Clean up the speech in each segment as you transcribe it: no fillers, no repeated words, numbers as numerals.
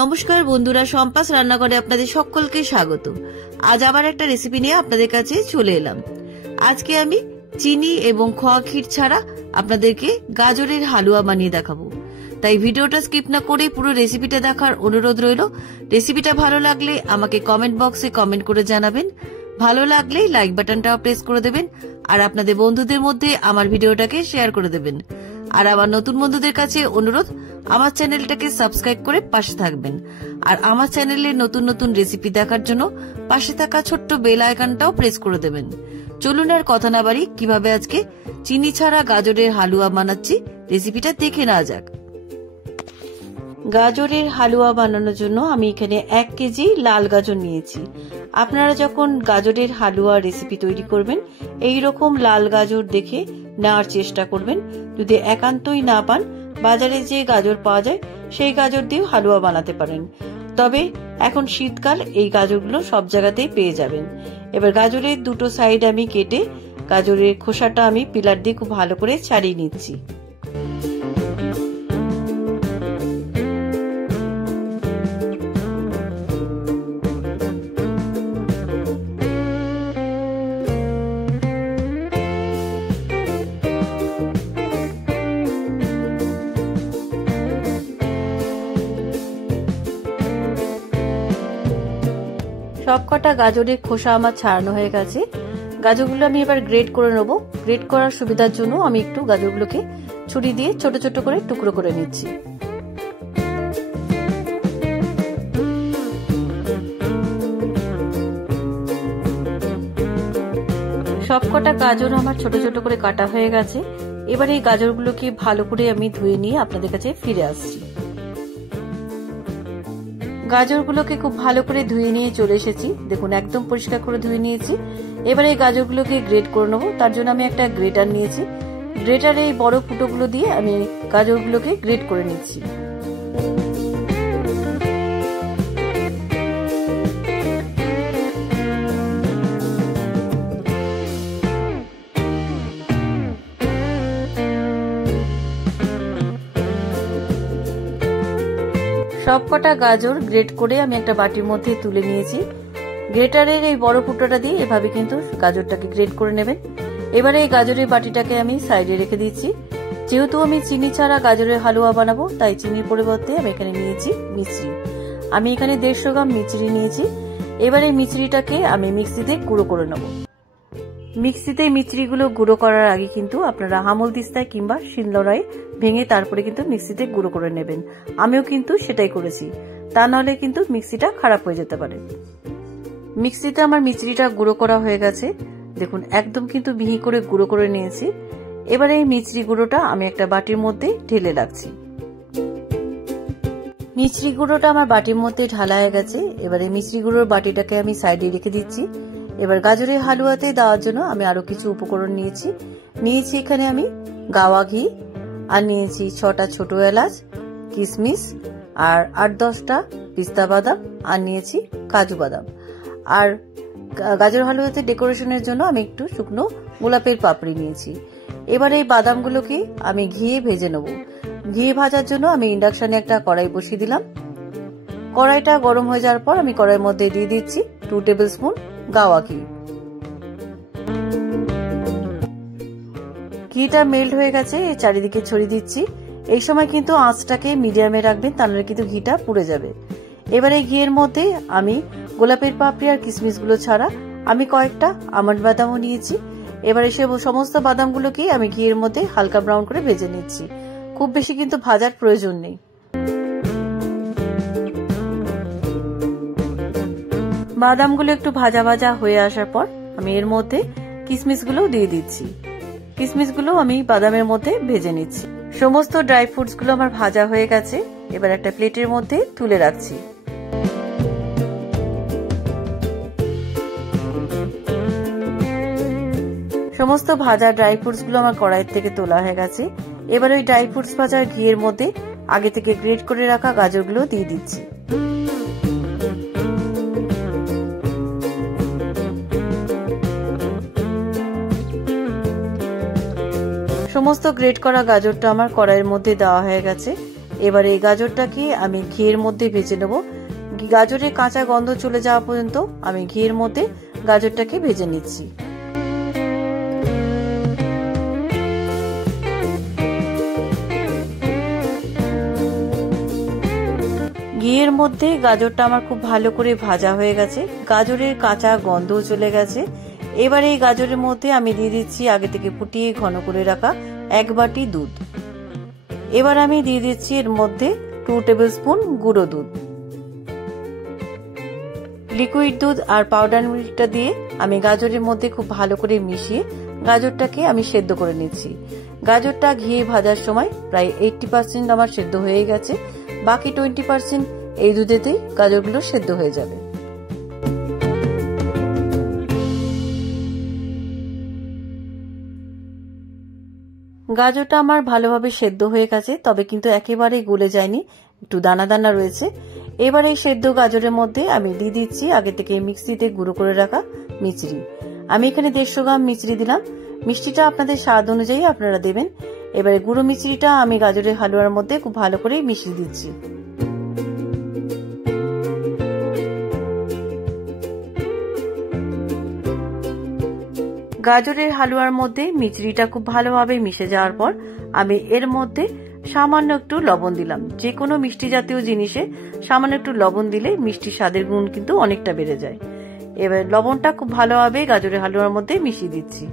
নমস্কার বন্ধুরা, সম্পাস রান্নাঘরে আপনাদের সকলকে স্বাগত। আজ আবার একটা রেসিপি নিয়ে আপনাদের কাছে চলে এলাম। আজকে আমি চিনি এবং খোয়া ক্ষীর ছাড়া আপনাদেরকে গাজরের হালুয়া বানিয়ে দেখাবো। তাই ভিডিওটা স্কিপ না করে পুরো রেসিপিটা দেখার অনুরোধ রইল। রেসিপিটা ভালো লাগলে আমাকে কমেন্ট বক্সে কমেন্ট করে জানাবেন। ভালো লাগলে লাইক বাটনটাও প্রেস করে দেবেন আর আপনাদের বন্ধুদের মধ্যে আমার ভিডিওটাকে শেয়ার করে দেবেন। আর আমার নতুন বন্ধুদের কাছে অনুরোধ, আমার চ্যানেলটাকে সাবস্ক্রাইব করে পাশে থাকবেন। আর আমার চ্যানেলে নতুন নতুন রেসিপি দেখার জন্য পাশে থাকা ছোট্ট বেল আইকনটাও প্রেস করে দেবেন। চলুন আর কথা না বাড়ি, কিভাবে আজকে চিনি ছাড়া গাজরের হালুয়া বানাচ্ছি রেসিপিটা দেখে নেওয়া যাক। গাজরের হালুয়া বানানোর জন্য আমি এখানে 1 কেজি লাল গাজর নিয়েছি। আপনারা যখন গাজরের হালুয়া রেসিপি তৈরি করবেন এই রকম লাল গাজর দেখে নেওয়ার চেষ্টা করবেন। যদি একান্তই না পান, বাজারে যে গাজর পাওয়া যায় সেই গাজর দিয়েও হালুয়া বানাতে পারেন। তবে এখন শীতকাল, এই গাজরগুলো সব জায়গাতেই পেয়ে যাবেন। এবার গাজরের দুটো সাইড আমি কেটে গাজরের খোসাটা আমি পিলার দিয়ে খুব ভালো করে ছাড়িয়ে নিচ্ছি। সবকটা গাজরের খোসা আমার ছাড়ানো হয়ে গেছে। গাজরগুলো আমি এবার গ্রেট করে নেব। গ্রেট করার সুবিধার জন্য আমি একটু গাজরগুলোকে ছুরি দিয়ে ছোট ছোট করে টুকরো করে নিচ্ছি। সবকটা গাজর আমার ছোট ছোট করে কাটা হয়ে গেছে। এবার এই গাজরগুলোকে ভালো করে আমি ধুয়ে নিয়ে আপনাদের কাছে ফিরে আসছি। গাজরগুলোকে খুব ভালো করে ধুয়ে নিয়ে চলে এসেছি। দেখুন, একদম পরিষ্কার করে ধুয়ে নিয়েছি। এবার এই গাজরগুলোকে গ্রেট করে নেবো। তার জন্য আমি একটা গ্রেটার নিয়েছি। গ্রেটারে এই বড় ফুটোগুলো দিয়ে আমি গাজরগুলোকে গ্রেট করে নিচ্ছি। সবকটা গাজর গ্রেট করে আমি একটা বাটির মধ্যে তুলে নিয়েছি। গ্রেটারের এই বড় ফুটোটা দিয়ে এভাবে কিন্তু গাজরটাকে গ্রেট করে নেবেন। এবারে এই গাজরের বাটিটাকে আমি সাইডে রেখে দিচ্ছি। যেহেতু আমি চিনি ছাড়া গাজরের হালুয়া বানাবো, তাই চিনির পরিবর্তে আমি এখানে নিয়েছি মিছরি। আমি এখানে 150 গ্রাম মিছরি নিয়েছি। এবারে এই মিছরিটাকে আমি মিক্সিতে গুঁড়ো করে নেব। মিক্সিতে মিছরিগুলো গুঁড়ো করার আগে কিন্তু আপনারা হামলদিস্তায় কিংবা শিলনোড়ায় ভেঙে তারপরে কিন্তু মিক্সিতে গুঁড়ো করে নেবেন। আমিও কিন্তু সেটাই করেছি, তা নাহলে কিন্তু মিক্সিটা খারাপ হয়ে যেতে পারে। মিক্সিতে আমার মিছরিটা গুঁড়ো করা হয়ে গেছে। দেখুন, একদম কিন্তু মিহি করে গুঁড়ো করে নিয়েছি। এবারে এই মিছরি গুঁড়োটা আমি একটা বাটির মধ্যে ঢেলে রাখছি। মিছরি গুঁড়োটা আমার বাটির মধ্যে ঢালা হয়ে গেছে। এবারে মিছরি গুঁড়োর বাটিটাকে আমি সাইডে রেখে দিচ্ছি। এবার গাজরের হালুয়াতে দেওয়ার জন্য আমি আরো কিছু উপকরণ নিয়েছি এখানে আমি গাওয়া ঘি, আর নিয়েছি 6টা ছোট এলাচ, কিশমিশ, আর 8-10টা পিস্তা বাদাম, আর নিয়েছি কাজু বাদাম। আর গাজর হালুয়াতে ডেকোরেশনের জন্য আমি একটু শুকনো গোলাপের পাপড়ি নিয়েছি। এবার এই বাদামগুলোকে আমি ঘিয়ে ভেজে নেব। ঘিয়ে ভাজার জন্য আমি ইন্ডাকশনে একটা কড়াই বসিয়ে দিলাম। কড়াইটা গরম হয়ে যাওয়ার পর আমি কড়াইয়ের মধ্যে দিয়ে দিচ্ছি 2 টেবিল স্পুন গাওয়া ঘি। ঘিটা মেল্ট হয়ে গেছে, চারিদিকে ছড়িয়ে দিচ্ছি। এই সময় কিন্তু আঁচটাকে মিডিয়ামে রাখবেন, তাহলে কিন্তু ঘিটা পুড়ে যাবে। এবার এই ঘিয়ের মধ্যে আমি গোলাপের পাপড়ি আর কিশমিশগুলো ছাড়া আমি কয়েকটা আমন্ড বাদামও নিয়েছি। এবারে সে সমস্ত বাদামগুলোকে আমি ঘিয়ের মধ্যে হালকা ব্রাউন করে ভেজে নিচ্ছি। খুব বেশি কিন্তু ভাজার প্রয়োজন নেই। বাদামগুলো একটু ভাজা ভাজা হয়ে আসার পর আমি এর মধ্যে কিশমিশগুলো দিয়ে দিচ্ছি। কিশমিশগুলো আমি বাদামের মধ্যে ভেজে নিচ্ছি। সমস্ত ড্রাই ফ্রুটস গুলো আমার ভাজা হয়ে গেছে। এবার একটা প্লেটের মধ্যে তুলে রাখছি। সমস্ত ভাজা ড্রাই ফ্রুটস গুলো আমার কড়াইয়ের থেকে তোলা হয়ে গেছে। এবার ওই ড্রাই ফ্রুটস ভাজার ঘিয়ের মধ্যে আগে থেকে গ্রেট করে রাখা গাজরগুলো দিয়ে দিচ্ছি। সমস্ত গ্রেট করা গাজরটা আমার কড়াইয়ের মধ্যে দেওয়া হয়ে গেছে। এবার এই গাজরটাকে আমি ঘিয়ের মধ্যে ভেজে নেব। গাজরের কাঁচা গন্ধ চলে যাওয়া পর্যন্ত আমি ঘিয়ের মধ্যে গাজরটাকে ভেজে নিচ্ছি। ঘিয়ের মধ্যে গাজরটা আমার খুব ভালো করে ভাজা হয়ে গেছে, গাজরের কাঁচা গন্ধও চলে গেছে। এবার এই গাজরের মধ্যে আমি দিয়ে দিচ্ছি আগে থেকে ফুটিয়ে ঘন করে রাখা 1 বাটি দুধ। এবার আমি দিয়ে দিচ্ছি এর মধ্যে 2 টেবিল স্পুন গুঁড়ো দুধ। লিকুইড দুধ আর পাউডার মিল্কটা দিয়ে আমি গাজরের মধ্যে খুব ভালো করে মিশিয়ে গাজরটাকে আমি সেদ্ধ করে নিচ্ছি। গাজরটা ঘিয়ে ভাজার সময় প্রায় 80% আমার সেদ্ধ হয়ে গেছে, বাকি 20% এই দুধেতেই গাজরগুলো সেদ্ধ হয়ে যাবে। গাজরটা আমার ভালোভাবে সেদ্ধ হয়ে গেছে, তবে কিন্তু একেবারেই গলে যায়নি, একটু দানা দানা রয়েছে। এবার এই সেদ্ধ গাজরের মধ্যে আমি দিয়ে দিচ্ছি আগে থেকে মিক্সিতে গুঁড়ো করে রাখা মিচড়ি। আমি এখানে 150 গ্রাম মিচড়ি দিলাম, মিষ্টিটা আপনাদের স্বাদ অনুযায়ী আপনারা দেবেন। এবারে গুঁড়ো মিচড়িটা আমি গাজরের হালুয়ার মধ্যে খুব ভালো করে মিশিয়ে দিচ্ছি। গাজরের হালুয়ার মধ্যে মিচড়িটা খুব ভালোভাবে মিশে যাওয়ার পর আমি এর মধ্যে সামান্য একটু লবণ দিলাম। যে কোনো মিষ্টি জাতীয় জিনিসে সামান্য একটু লবণ দিলে মিষ্টি স্বাদের গুণ কিন্তু অনেকটা বেড়ে যায়। এবার লবণটা খুব ভালোভাবে গাজরের হালুয়ার মধ্যে মিশিয়ে দিচ্ছি।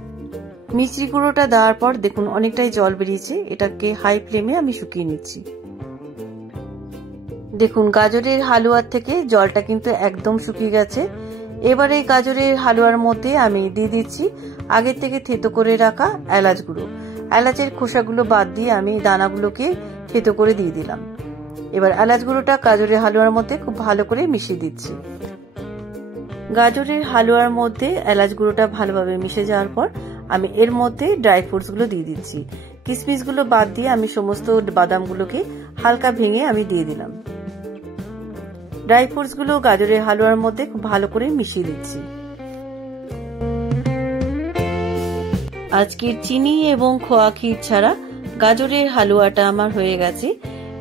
মিষ্টি গুঁড়োটা দেওয়ার পর দেখুন অনেকটাই জল বেরিয়েছে, এটাকে হাই ফ্লেমে আমি শুকিয়ে নিচ্ছি। দেখুন গাজরের হালুয়ার থেকে জলটা কিন্তু একদম শুকিয়ে গেছে। এবারে গাজরের হালুয়ার মধ্যে আমি দিয়ে দিচ্ছি আগে থেকে থেতো করে রাখা এলাচ গুঁড়ো। এলাচের খোসাগুলো বাদ দিয়ে আমি দানাগুলোকে থেতো করে দিয়ে দিলাম। এবার এলাচ গুঁড়োটা গাজরের হালুয়ার মধ্যে খুব ভালো করে মিশিয়ে দিচ্ছি। গাজরের হালুয়ার মধ্যে এলাচ গুঁড়োটা ভালোভাবে মিশে যাওয়ার পর আমি এর মধ্যে ড্রাই ফ্রুটস গুলো দিয়ে দিচ্ছি। কিশমিশ গুলো বাদ দিয়ে আমি সমস্ত বাদামগুলোকে হালকা ভেঙে আমি দিয়ে দিলাম। ড্রাই ফ্রুটস গুলো গাজরের হালুয়ার মধ্যে খুব ভালো করে মিশিয়ে দিচ্ছি। আজকের চিনি এবং খোয়া ক্ষীর ছাড়া গাজরের হালুয়াটা আমার হয়ে গেছে।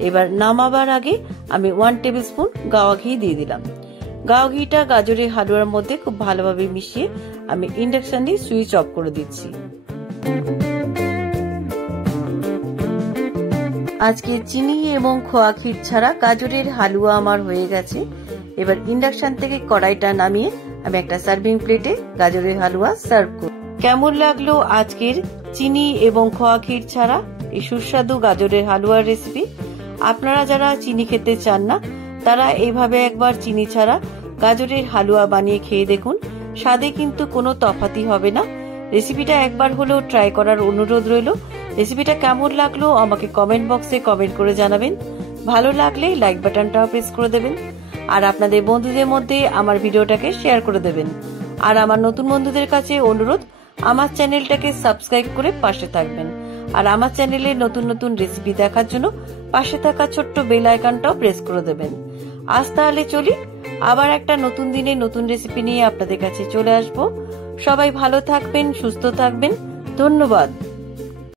এবার নামাবার আগে আমি 1 টেবিল স্পুন গাওয়া ঘি দিয়ে দিলাম। গাওয়া ঘিটা গাজরের হালুয়ার মধ্যে খুব ভালোভাবে মিশিয়ে আমি ইন্ডাকশন দিয়ে সুইচ অফ করে দিচ্ছি। আজকে চিনি এবং খোয়া ক্ষীর ছাড়া গাজরের হালুয়া আমার হয়ে গেছে। এবার ইন্ডাকশন থেকে কড়াইটা নামিয়ে আমি একটা সার্ভিং প্লেটে গাজরের হালুয়া সার্ভ করব। কেমন লাগলো আজকের চিনি এবং খোয়া ক্ষীর ছাড়া এই সুস্বাদু গাজরের হালুয়ার রেসিপি? আপনারা যারা চিনি খেতে চান না তারা এইভাবে একবার চিনি ছাড়া গাজরের হালুয়া বানিয়ে খেয়ে দেখুন, স্বাদে কিন্তু কোনো তফাৎই হবে না। রেসিপিটা একবার হলেও ট্রাই করার অনুরোধ রইল। রেসিপিটা কেমন লাগলো আমাকে কমেন্ট বক্সে কমেন্ট করে জানাবেন। ভালো লাগলে লাইক বাটনটাও প্রেস করে দেবেন, আর আপনাদের বন্ধুদের মধ্যে আমার ভিডিওটাকে শেয়ার করে দেবেন। আর আমার নতুন বন্ধুদের কাছে অনুরোধ, আমার চ্যানেলটাকে সাবস্ক্রাইব করে পাশে থাকবেন। আর আমার চ্যানেলে নতুন নতুন রেসিপি দেখার জন্য পাশে থাকা ছোট্ট বেল আইকনটাও প্রেস করে দেবেন। আজ তাহলে চলি, আবার একটা নতুন দিনে নতুন রেসিপি নিয়ে আপনাদের কাছে চলে আসবো। সবাই ভালো থাকবেন, সুস্থ থাকবেন। ধন্যবাদ।